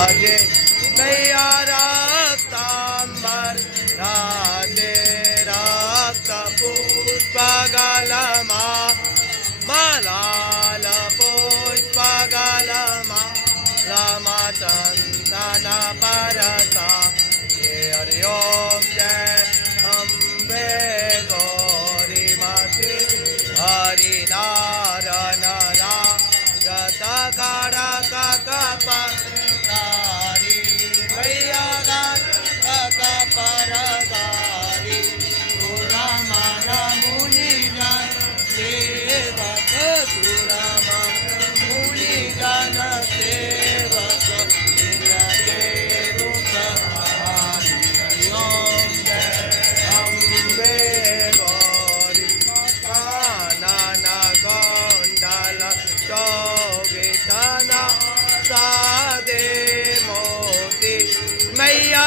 राजे मैया रक्तांबर राजे रक्त पुष्पगलमा मलाल पुष्पगलमा लमा चंदन परता ये हरि ओम जय अम्बे गौरी मति हरि नारायण जत कारक कपतारी मैया परदारी सुरमन मुनि जन सेवक सुरमन मुनि जन सेवक के रूप हरि ओम जय अम्बे गौरी कानन कुंडल शोभितन सादे मोती मैया